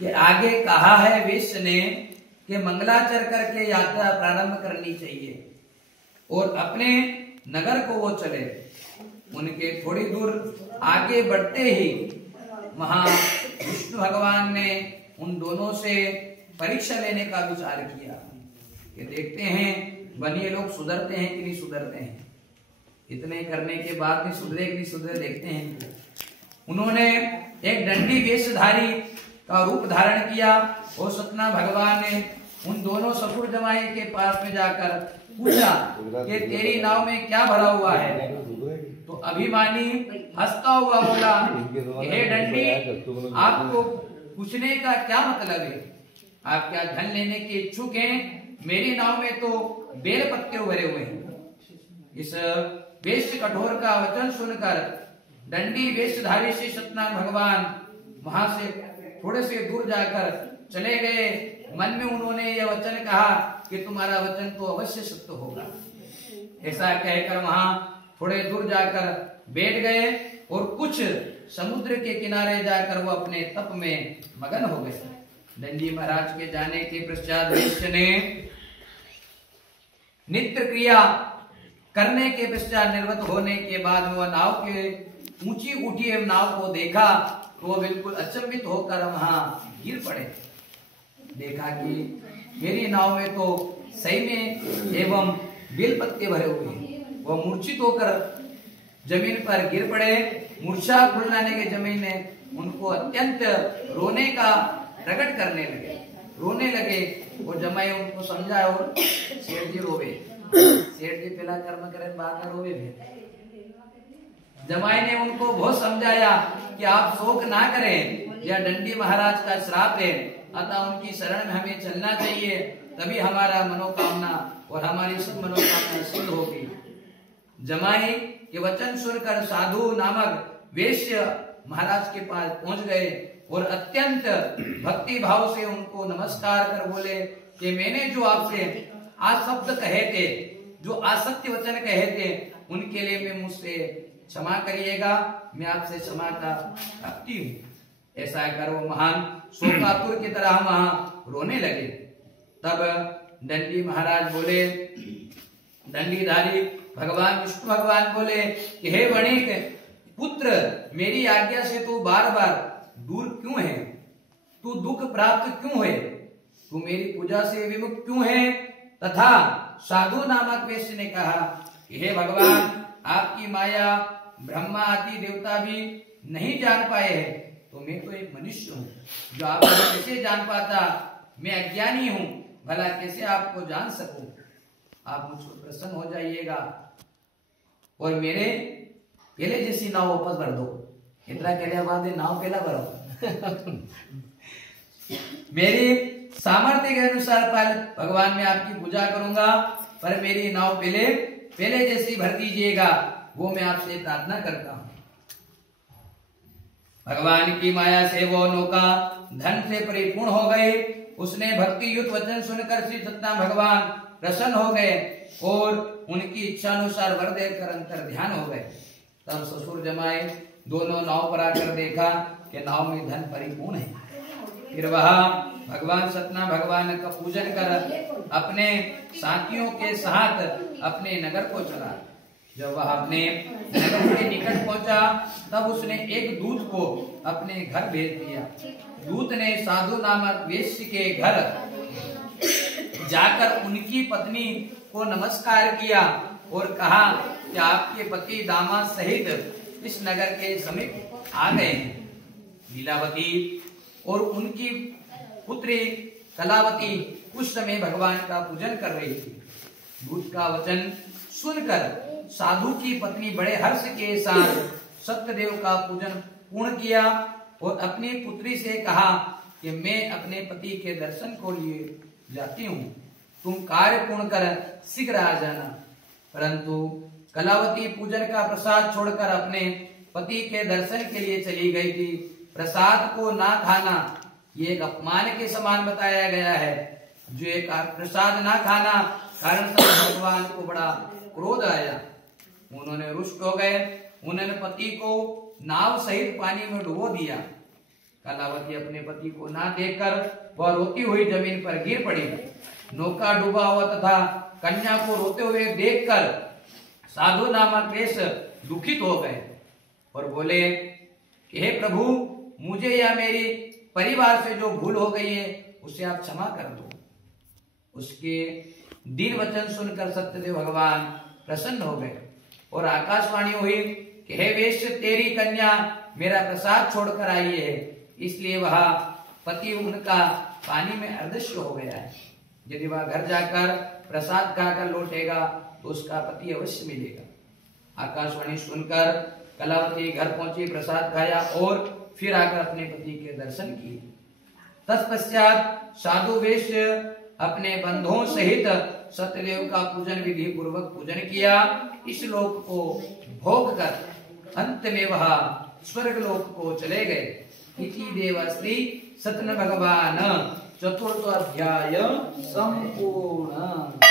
कि आगे कहा है वेश्य ने कि मंगलाचर करके यात्रा प्रारंभ करनी चाहिए और अपने नगर को वो चले। उनके थोड़ी दूर आगे बढ़ते ही वहां विष्णु भगवान ने उन दोनों से परीक्षा लेने का विचार किया कि देखते हैं बनिए लोग सुधरते हैं कि नहीं सुधरते हैं। इतने करने के बाद भी सुधरे कि नहीं सुधरे देखते हैं। उन्होंने एक दंडी वेशधारी का रूप धारण किया और सतना भगवान ने उन दोनों ससुर जमाई के पास में जाकर पूछा कि तेरी नाव में क्या भरा हुआ है। तो अभिमानी हंसता हुआ बोला, हे दंडी, आपको पूछने का क्या मतलब है? आप क्या धन लेने के इच्छुक हैं? मेरी नाव में तो बेल पत्ते भरे हुए हैं। इस वेश्य कठोर का वचन सुनकर दंडी वेशधारी से सत्यनारायण भगवान वहां से थोड़े से दूर जाकर चले गए। मन में उन्होंने यह वचन कहा कि तुम्हारा वचन तो अवश्य सत्य होगा। ऐसा कहकर वहां थोड़े दूर जाकर बैठ गए और कुछ समुद्र के किनारे जाकर वो अपने तप में मगन हो गए। दंडी महाराज के जाने के पश्चात वेश्य ने नित्य क्रिया करने के पश्चात निर्वत होने के बाद वह नाव के ऊंची उठी नाव को देखा तो वो बिल्कुल अचंभित होकर वहां गिर पड़े। देखा कि मेरी नाव में तो सही में एवं बेल पत्ते भरे हुए हैं। वो मूर्छित होकर जमीन पर गिर पड़े। मूर्छा खुल जाने के जमीन ने उनको अत्यंत रोने का प्रकट करने लगे, रोने लगे। वो जमाई उनको समझाया और सेठ जी रोवे, सेठ जी पहला कर्म करे बाद में रोवे। जमाई ने उनको बहुत समझाया कि आप शोक ना करें, यह दंडी महाराज का श्राप है, अतः उनकी शरण में हमें चलना चाहिए, तभी हमारा मनोकामना और हमारी सब मनोकामना सिद्ध होगी। जमाई के वचन सुनकर साधु नामक वेश्य महाराज के पास पहुंच गए और अत्यंत भक्ति भाव से उनको नमस्कार कर बोले कि मैंने जो आपसे आशब्द कहे थे, जो असत्य वचन कहे थे, उनके लिए मैं मुझसे क्षमा करिएगा, मैं आपसे क्षमा का प्राप्ति हूँ। ऐसा कर वो महान शोकातुर की तरह वहां रोने लगे। तब दंडी महाराज बोले, दंडीधारी भगवान विष्णु भगवान बोले कि हे वणिक पुत्र, मेरी आज्ञा से तू बार बार दूर क्यों है? तू दुख प्राप्त क्यों है? तू मेरी पूजा से विमुख क्यों है? तथा साधु नामक वेश्य ने कहा कि हे भगवान, आपकी माया ब्रह्मा आदि देवता भी नहीं जान पाए हैं, तो मैं तो एक मनुष्य हूँ जो आपको कैसे जान पाता? मैं अज्ञानी हूँ, भला कैसे आपको जान सकूं? आप मुझको प्रसन्न हो जाइएगा और मेरे पहले जैसी नाव वापस भर दो। इतना कहने बाद नाव पहला भरो। मेरी सामर्थ्य के अनुसार भगवान मैं आपकी पूजा करूंगा, पर मेरी नाव पहले जैसी भर दीजिएगा, वो मैं आपसे प्रार्थना करता हूं। भगवान की माया से वो नौका धन से परिपूर्ण हो गई। उसने भक्ति युक्त वचन सुनकर श्री सत्यनारायण भगवान प्रसन्न हो गए और उनकी इच्छा अनुसार वर देकर अंतर ध्यान हो गए। तब ससुर जमाए दोनों नाव पर आकर देखा कि नाव में धन परिपूर्ण है। फिर वह भगवान सत्यनारायण भगवान का पूजन कर अपने साथियों के साथ अपने नगर को चला। जब वह अपने नगर के निकट पहुंचा तब उसने एक दूत को अपने घर भेज दिया। दूत ने साधु नामक वेश्य के घर जाकर उनकी पत्नी को नमस्कार किया और कहा कि आपके पति दामाद सहित इस नगर के समीप आ गए हैं। लीलावती और उनकी पुत्री कलावती उस समय भगवान का पूजन कर रही थी। दूत का वचन सुनकर साधु की पत्नी बड़े हर्ष के साथ सत्यदेव का पूजन पूर्ण किया और अपनी पुत्री से कहा कि मैं अपने पति के दर्शन को लिए जाती हूँ, तुम कार्य पूर्ण कर शीघ्र आ जाना। परंतु कलावती पूजन का प्रसाद छोड़कर अपने पति के दर्शन के लिए चली गई थी। प्रसाद को ना खाना ये एक अपमान के समान बताया गया है। जो एक प्रसाद ना खाना कारण भगवान को बड़ा क्रोध आया। उन्होंने रुष्ट हो गए। उन्होंने पति को नाव सहित पानी में डुबो दिया कलावती अपने पति को ना देखकर वह रोती हुई जमीन पर गिर पड़ी। नौका डूबा हुआ तथा कन्या को रोते हुए देखकर साधु नामक केश दुखित हो गए और बोले कि हे प्रभु, मुझे या मेरी परिवार से जो भूल हो गई है उसे आप क्षमा कर दो। उसके दीन वचन सुनकर सत्यदेव भगवान प्रसन्न हो गए और आकाशवाणी हुई कि हे वेश्य, तेरी कन्या मेरा प्रसाद छोड़कर आई है, इसलिए वह पति उनका पानी में अदृश्य हो गया है। यदि वह घर जाकर प्रसाद खाकर लौटेगा तो उसका पति अवश्य मिलेगा। आकाशवाणी सुनकर कलावती घर पहुंची, प्रसाद खाया और फिर आकर अपने पति के दर्शन किए। तत्पश्चात साधु वेश्य अपने बंधुओं सहित सत्यदेव का पूजन विधि पूर्वक पूजन किया। इस लोक को भोग कर अंत में वह स्वर्ग लोक को चले गए। इति देवश्री सत्य भगवान चतुर्थ अध्याय संपूर्ण।